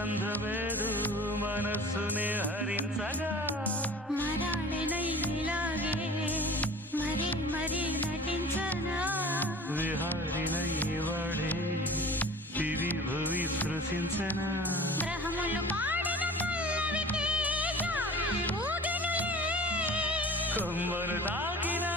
గంధమేదు మనస్సునే హరించగా మరాళినైలాగే మరి మరి నటించనా విహారినై వాడే దివి భువి స్పృశించనా గ్రహములు పాడిన పల్లవికి జాబిలి ఊగెనులే కొమ్మను తాకినా